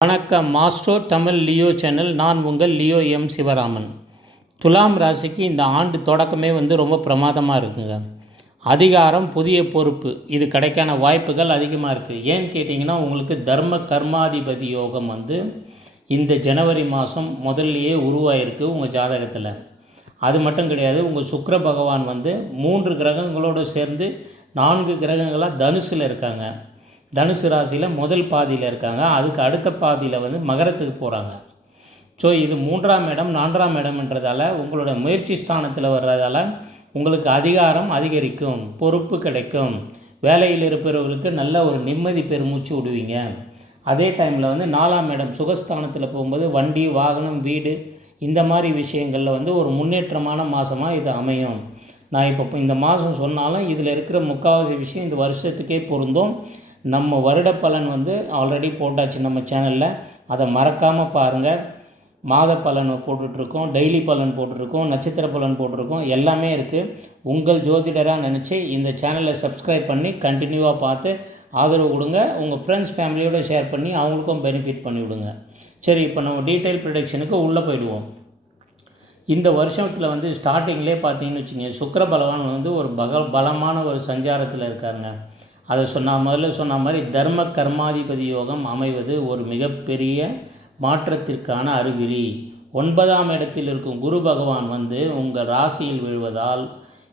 வணக்கம் மாஸ்டோ Tamil Leo channel. நான் உங்கள் லியோ எம். சிவராமன். துலாம் ராசிக்கு இந்த ஆண்டு தொடக்கமே வந்து ரொம்ப பிரமாதமாக இருக்குங்க. அதிகாரம் புதிய பொறுப்பு. இது கிடைக்கான வாய்ப்புகள் அதிகமாக இருக்குது ஏன்னு கேட்டிங்கன்னா உங்களுக்கு தர்ம கர்மாதிபதி யோகம் வந்து இந்த ஜனவரி மாதம் முதல்லையே உருவாயிருக்கு உங்கள் ஜாதகத்தில். அது மட்டும் கிடையாது உங்கள் சுக்கர பகவான் வந்து மூன்று கிரகங்களோடு சேர்ந்து நான்கு கிரகங்களாக தனுசில் இருக்காங்க. தனுசு ராசியில் முதல் பாதியில் இருக்காங்க. அதுக்கு அடுத்த பாதியில் வந்து மகரத்துக்கு போகிறாங்க ஸோ இது மூன்றாம் இடம் நான்காம் இடம்ன்றதால உங்களோட முயற்சி ஸ்தானத்தில் வர்றதால உங்களுக்கு அதிகாரம் அதிகரிக்கும் பொறுப்பு கிடைக்கும். வேலையில் இருப்பவர்களுக்கு நல்ல ஒரு நிம்மதி பெருமூச்சு விடுவீங்க. அதே டைமில் வந்து நாலாம் இடம் சுகஸ்தானத்தில் போகும்போது வண்டி வாகனம் வீடு இந்த மாதிரி விஷயங்களில் வந்து ஒரு முன்னேற்றமான மாதமாக இது அமையும். நான் இப்போ இந்த மாதம் சொன்னாலும் இதில் இருக்கிற முக்கால்வாசி விஷயம் இந்த வருஷத்துக்கே பொருந்தும். நம்ம வருட பலன் வந்து ஆல்ரெடி போட்டாச்சு நம்ம சேனலில் அதை மறக்காமல் பாருங்கள் மாத பலன் போட்டுட்ருக்கோம் டெய்லி பலன் போட்டிருக்கோம் நட்சத்திர பலன் போட்டிருக்கோம் எல்லாமே இருக்குது உங்கள் ஜோதிடராக நினச்சி இந்த சேனலை சப்ஸ்கிரைப் பண்ணி கண்டினியூவாக பார்த்து ஆதரவு கொடுங்க. உங்கள் ஃப்ரெண்ட்ஸ் ஃபேமிலியோடு ஷேர் பண்ணி அவங்களுக்கும் பெனிஃபிட் பண்ணிவிடுங்க சரி இப்போ நம்ம டீட்டெயில் ப்ரொடக்ஷனுக்கு உள்ளே போயிடுவோம். இந்த வருஷத்தில் வந்து ஸ்டார்டிங்லேயே பார்த்தீங்கன்னு வச்சுங்க சுக்கர பகவான் வந்து ஒரு பக பலமான ஒரு சஞ்சாரத்தில் இருக்காருங்க. அதை சொன்ன முதல்ல சொன்ன மாதிரி தர்ம கர்மாதிபதி யோகம் அமைவது ஒரு மிகப்பெரிய மாற்றத்திற்கான அறிகுறி. ஒன்பதாம் இடத்தில் இருக்கும் குரு பகவான் வந்து உங்கள் ராசியில் விழுவதால்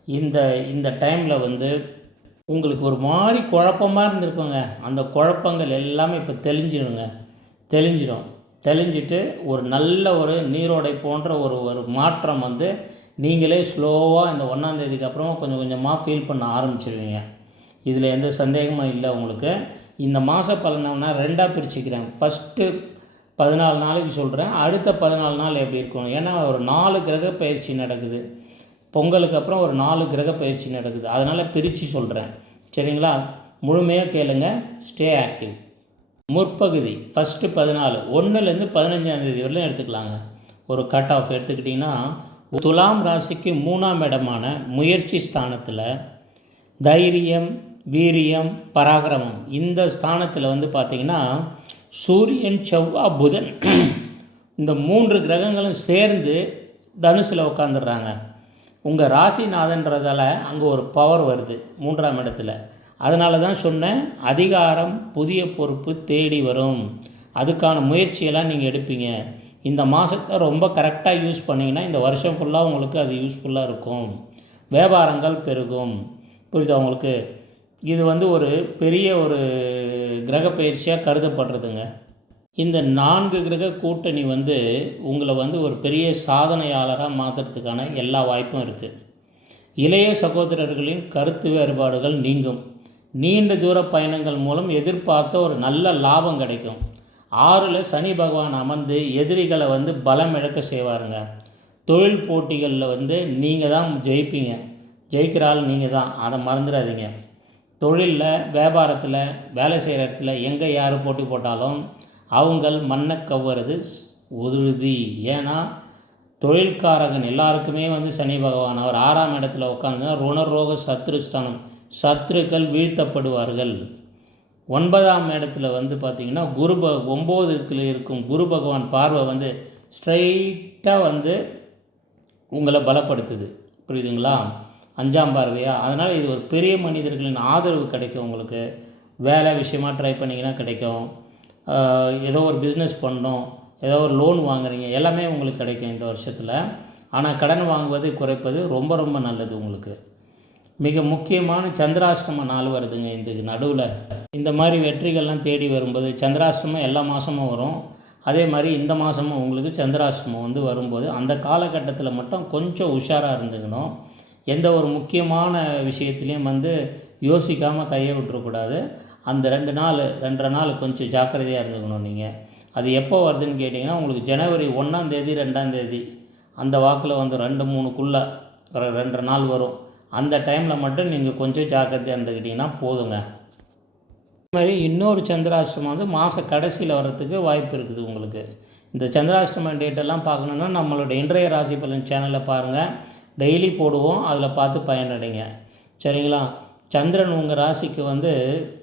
இந்த இந்த டைமில் வந்து உங்களுக்கு ஒரு மாதிரி குழப்பமாக இருந்திருக்குங்க. அந்த குழப்பங்கள் எல்லாமே இப்போ தெளிஞ்சிடுங்க தெளிஞ்சிடும் தெளிஞ்சிட்டு ஒரு நல்ல ஒரு நீரோடை போன்ற ஒரு ஒரு மாற்றம் வந்து நீங்களே ஸ்லோவாக இந்த ஒன்றாந்தேதிக்கு அப்புறமா கொஞ்சம் கொஞ்சமாக ஃபீல் பண்ண ஆரம்பிச்சிருவீங்க. இதில் எந்த சந்தேகமும் இல்லை உங்களுக்கு. இந்த மாத பலனை ரெண்டாக பிரிச்சுக்கிறேன். ஃபஸ்ட்டு பதினாலு நாளைக்கு சொல்கிறேன் அடுத்த பதினாலு நாள் எப்படி இருக்கும் ஏன்னா ஒரு நாலு கிரக பயிற்சி நடக்குது. பொங்கலுக்கு அப்புறம் ஒரு நாலு கிரக பயிற்சி நடக்குது. அதனால் பிரித்து சொல்கிறேன் சரிங்களா? முழுமையாக கேளுங்க. Stay active முற்பகுதி. ஃபஸ்ட்டு பதினாலு. ஒன்றுலேருந்து பதினஞ்சாந்தேதி வரலையும் எடுத்துக்கலாங்க. ஒரு கட் ஆஃப் எடுத்துக்கிட்டிங்கன்னா துலாம் ராசிக்கு மூணாம் இடமான முயற்சி ஸ்தானத்தில் தைரியம் வீரியம் பராக்கிரமம். இந்த ஸ்தானத்தில் வந்து பார்த்திங்கன்னா சூரியன் செவ்வா புதன் இந்த மூன்று கிரகங்களும் சேர்ந்து தனுசில் உட்காந்துடுறாங்க உங்கள் ராசிநாதன்றதால அங்கே ஒரு பவர் வருது மூன்றாம் இடத்துல. அதனால தான் சொன்னேன் அதிகாரம் புதிய பொறுப்பு தேடி வரும். அதுக்கான முயற்சியெல்லாம் நீங்கள் எடுப்பீங்க. இந்த மாதத்தை ரொம்ப கரெக்டாக யூஸ் பண்ணிங்கன்னா இந்த வருஷம் ஃபுல்லாக உங்களுக்கு அது யூஸ்ஃபுல்லாக இருக்கும். வியாபாரங்கள் பெருகும். புரியுதா உங்களுக்கு? இது வந்து ஒரு பெரிய ஒரு கிரக பயிற்சியாக கருதப்படுறதுங்க. இந்த நான்கு கிரக கூட்டணி வந்து உங்களை வந்து ஒரு பெரிய சாதனையாளராக மாற்றுறதுக்கான எல்லா வாய்ப்பும் இருக்குது இளைய சகோதரர்களின் கருத்து வேறுபாடுகள் நீங்கும். நீண்ட தூர பயணங்கள் மூலம் எதிர்பார்த்த ஒரு நல்ல லாபம் கிடைக்கும். ஆறில் சனி பகவான் அமர்ந்து எதிரிகளை வந்து பலம் இழக்க செய்வாருங்க. தொழில் போட்டிகளில் வந்து நீங்கள் தான் ஜெயிப்பீங்க. ஜெயிக்கிற ஆள் நீங்கள் தான். அதை மறந்துடாதீங்க. தொழிலில் வியாபாரத்தில் வேலை செய்கிற இடத்துல எங்கே யார் போட்டி போட்டாலும் அவங்கள் மண்ணை கவ்வுறது உறுதி. ஏன்னா தொழில்காரகன் எல்லாருக்குமே வந்து சனி பகவான். அவர் ஆறாம் இடத்துல உட்காந்துன்னா ருணரோக சத்ருஸ்தானம் சத்ருக்கள் வீழ்த்தப்படுவார்கள். ஒன்பதாம் இடத்துல வந்து பார்த்திங்கன்னா குரு ப ஒம்போதுக்கில் இருக்கும் குரு பகவான் பார்வை வந்து ஸ்ட்ரைட்டாக வந்து உங்களை பலப்படுத்துது. புரியுதுங்களா? அஞ்சாம் பார்வையா? அதனால் இது ஒரு பெரிய மனிதர்களின் ஆதரவு கிடைக்கும் உங்களுக்கு. வேலை விஷயமா ட்ரை பண்ணிங்கன்னா கிடைக்கும். ஏதோ ஒரு பிஸ்னஸ் பண்ணணும். ஏதோ ஒரு லோன் வாங்குறீங்க. எல்லாமே உங்களுக்கு கிடைக்கும் இந்த வருஷத்தில். ஆனால் கடன் வாங்குவது குறைப்பது ரொம்ப ரொம்ப நல்லது உங்களுக்கு. மிக முக்கியமான சந்திராஷ்டம நாள் வருதுங்க இந்த நடுவில். இந்த மாதிரி வெற்றிகள்லாம் தேடி வரும்போது சந்திராஷ்டமம் எல்லா மாதமும் வரும். அதே மாதிரி இந்த மாதமும் உங்களுக்கு சந்திராஷ்டமம் வந்து வரும்போது அந்த காலகட்டத்தில் மட்டும் கொஞ்சம் உஷாராக இருந்துக்கணும். எந்த ஒரு முக்கியமான விஷயத்துலேயும் வந்து யோசிக்காமல் கையை விட்டுறக்கூடாது. அந்த ரெண்டு நாள் ரெண்டரை நாள் கொஞ்சம் ஜாக்கிரதையாக இருந்துக்கணும் நீங்கள் அது எப்போ வருதுன்னு கேட்டிங்கன்னா உங்களுக்கு ஜனவரி ஒன்றாந்தேதி ரெண்டாந்தேதி அந்த வாக்கில் வந்து ரெண்டு மூணுக்குள்ளே ஒரு ரெண்டரை நாள் வரும். அந்த டைமில் மட்டும் நீங்கள் கொஞ்சம் ஜாக்கிரதையாக இருந்துக்கிட்டிங்கன்னா போதுங்க. இது மாதிரி இன்னொரு சந்திராஷ்டிரமம் வந்து மாத கடைசியில் வர்றதுக்கு வாய்ப்பு இருக்குது உங்களுக்கு. இந்த சந்திராஷ்டிரம டேட்டெல்லாம் பார்க்கணுன்னா நம்மளோட இன்றைய ராசி பலன் சேனலில் பாருங்கள் டெய்லி போடுவோம் அதில் பார்த்து பயனடைங்க. சரிங்களா? சந்திரன் உங்கள் ராசிக்கு வந்து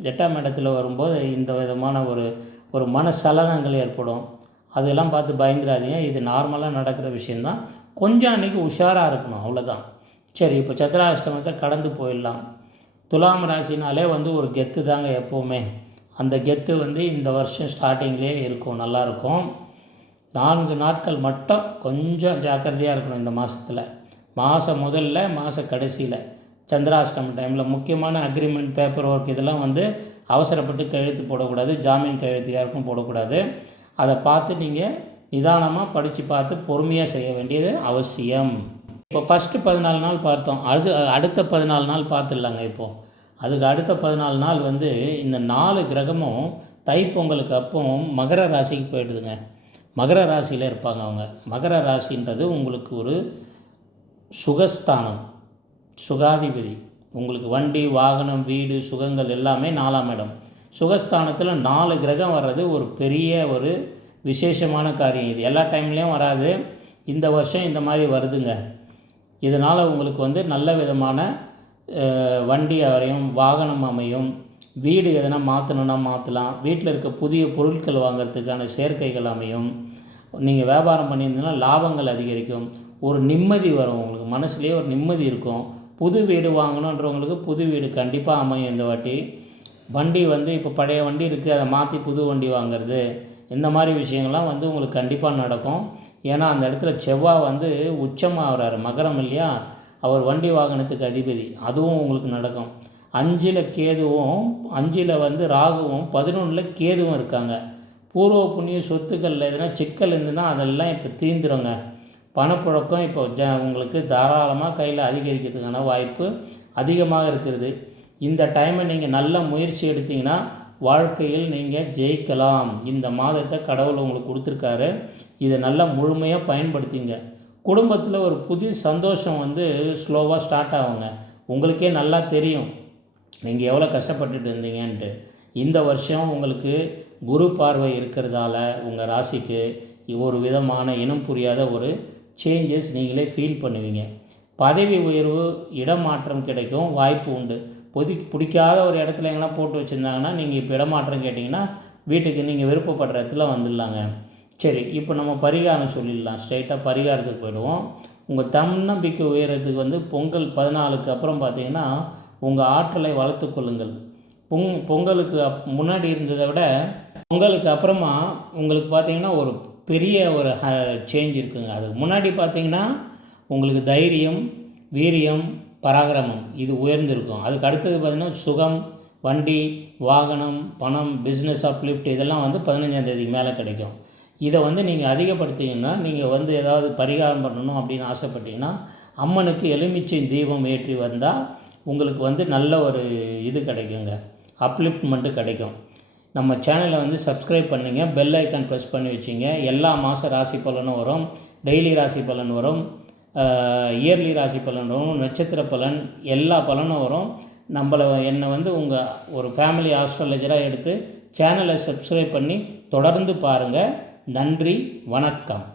எட்டாம் இடத்துல வரும்போது இந்த விதமான ஒரு ஒரு மனசலனங்கள் ஏற்படும். அதெல்லாம் பார்த்து பயந்துடாதீங்க. இது நார்மலாக நடக்கிற விஷயந்தான் கொஞ்சம் அன்றைக்கி உஷாராக இருக்கணும் அவ்வளோதான் சரி இப்போ சந்திராஷ்டமத்தை கடந்து போயிடலாம். துலாம் ராசினாலே வந்து ஒரு கெத்து தாங்க எப்போவுமே. அந்த கெத்து வந்து இந்த வருஷம் ஸ்டார்டிங்லேயே இருக்கும் நல்லாயிருக்கும் நான்கு நாட்கள் மட்டும் கொஞ்சம் ஜாக்கிரதையாக இருக்கணும் இந்த மாதத்தில் மாதம் முதல்ல மாத கடைசியில். சந்திராஷ்டம டைமில் முக்கியமான அக்ரிமெண்ட் பேப்பர் ஒர்க் இதெல்லாம் வந்து அவசரப்பட்டு கையெழுத்து போடக்கூடாது ஜாமீன் கையெழுத்து யாருக்கும் போடக்கூடாது. அதை பார்த்து நீங்கள் நிதானமாக படித்து பார்த்து பொறுமையாக செய்ய வேண்டியது அவசியம். இப்போ ஃபஸ்ட்டு பதினாலு நாள் பார்த்தோம். அது அடுத்த பதினாலு நாள் பார்த்துடலாங்க இப்போது அதுக்கு அடுத்த பதினாலு நாள் வந்து இந்த நாலு கிரகமும் தைப்பொங்கலுக்கு அப்போ மகர ராசிக்கு போயிடுதுங்க. மகர ராசியில் இருப்பாங்க அவங்க. மகர ராசின்றது உங்களுக்கு ஒரு சுகஸ்தானம் சுகாதிபதி. உங்களுக்கு வண்டி வாகனம் வீடு சுகங்கள் எல்லாமே நாலாம் இடம். சுகஸ்தானத்தில் நாலு கிரகம் வர்றது ஒரு பெரிய ஒரு விசேஷமான காரியம். இது எல்லா டைம்லேயும் வராது. இந்த வருஷம் இந்த மாதிரி வருதுங்க. இதனால் உங்களுக்கு வந்து நல்ல விதமான வண்டி அமையும் வாகனம் அமையும். வீடு எதனா மாற்றணுன்னா மாற்றலாம் வீட்டில் இருக்க புதிய பொருட்கள் வாங்குறதுக்கான சேர்க்கைகள் அமையும். நீங்கள் வியாபாரம் பண்ணியிருந்தீங்கன்னா லாபங்கள் அதிகரிக்கும். ஒரு நிம்மதி வரும். மனசுலேயே ஒரு நிம்மதி இருக்கும். புது வீடு வாங்கணுன்றவங்களுக்கு புது வீடு கண்டிப்பாக அமையும் இந்த வாட்டி. வண்டி வந்து இப்போ பழைய வண்டி இருக்குது அதை மாற்றி புது வண்டி வாங்குறது. இந்த மாதிரி விஷயங்கள்லாம் வந்து உங்களுக்கு கண்டிப்பாக நடக்கும். ஏன்னா அந்த இடத்துல செவ்வாய் வந்து உச்சமாகறாரு மகரம் இல்லையா? அவர் வண்டி வாகனத்துக்கு அதிபதி. அதுவும் உங்களுக்கு நடக்கும். அஞ்சில் கேதுவும் அஞ்சில் வந்து ராகுவும் பதினொன்றில் கேதுவும் இருக்காங்க. பூர்வ புண்ணிய சொத்துக்களில் எதுனா சிக்கல் இருந்துன்னா அதெல்லாம் இப்போ தீந்துருங்க. பணப்புழக்கம் இப்போ ஜ உங்களுக்கு தாராளமாக கையில் அதிகரிக்கிறதுக்கான வாய்ப்பு அதிகமாக இருக்கிறது. இந்த டைமை நீங்கள் நல்ல முயற்சி எடுத்தீங்கன்னா வாழ்க்கையில் நீங்கள் ஜெயிக்கலாம். இந்த மாதத்தை கடவுள் உங்களுக்கு கொடுத்துருக்காரு. இதை நல்லா முழுமையாக பயன்படுத்திங்க. குடும்பத்தில் ஒரு புதிய சந்தோஷம் வந்து ஸ்லோவாக ஸ்டார்ட் ஆகுங்க. உங்களுக்கே நல்லா தெரியும். நீங்கள் எவ்வளோ கஷ்டப்பட்டுட்டு இருந்தீங்கன்ட்டு. இந்த வருஷம் உங்களுக்கு குரு பார்வை இருக்கிறதால உங்கள் ராசிக்கு ஒரு விதமான இனம் புரியாத ஒரு சேஞ்சஸ் நீங்களே ஃபீல் பண்ணுவீங்க. பதவி உயர்வு இடமாற்றம் கிடைக்கும் வாய்ப்பு உண்டு. பொதி பிடிக்காத ஒரு இடத்துல எங்கெல்லாம் போட்டு வச்சுருந்தாங்கன்னா நீங்கள் இப்போ இடமாற்றம் கேட்டிங்கன்னா வீட்டுக்கு நீங்கள் விருப்பப்படுற இடத்துல வந்துடலாங்க. சரி இப்போ நம்ம பரிகாரம் சொல்லிடலாம். ஸ்ட்ரைட்டாக பரிகாரத்துக்கு போயிடுவோம். உங்கள் தன்னம்பிக்கை உயரத்துக்கு வந்து பொங்கல் பதினாலுக்கு அப்புறம் பார்த்தீங்கன்னா உங்கள் ஆற்றலை வளர்த்து கொள்ளுங்கள். பொங் பொங்கலுக்கு அப் முன்னாடி இருந்ததை விட பொங்கலுக்கு அப்புறமா உங்களுக்கு பார்த்தீங்கன்னா ஒரு பெரிய ஒரு சேஞ்ச் இருக்குங்க. அதுக்கு முன்னாடி பார்த்தீங்கன்னா உங்களுக்கு தைரியம் வீரியம் பராக்கிரமம் இது உயர்ந்திருக்கும். அதுக்கு அடுத்தது பார்த்தீங்கன்னா சுகம் வண்டி வாகனம் பணம் பிஸ்னஸ் அப்லிஃப்ட் இதெல்லாம் வந்து பதினஞ்சாந்தேதிக்கு மேலே கிடைக்கும். இதை வந்து நீங்கள் அதிகப்படுத்திங்கன்னா நீங்கள் வந்து ஏதாவது பரிகாரம் பண்ணணும் அப்படின்னு ஆசைப்பட்டீங்கன்னா அம்மனுக்கு எலுமிச்சை தீபம் ஏற்றி வந்தால் உங்களுக்கு வந்து நல்ல ஒரு இது கிடைக்குங்க. அப்லிஃப்ட்மெண்ட்டு கிடைக்கும். நம்ம சேனலை வந்து சப்ஸ்கிரைப் பண்ணுங்க பெல் ஐக்கான் ப்ரெஸ் பண்ணி வச்சிங்க. எல்லா மாத ராசி பலனும் வரும். டெய்லி ராசி பலன் வரும். இயர்லி ராசி பலன் வரும். நட்சத்திர பலன் எல்லா பலனும் வரும். நம்மளை என்னை வந்து உங்கள் ஒரு ஃபேமிலி ஆஸ்ட்ராலஜராக எடுத்து சேனலை சப்ஸ்கிரைப் பண்ணி தொடர்ந்து பாருங்கள் நன்றி வணக்கம்.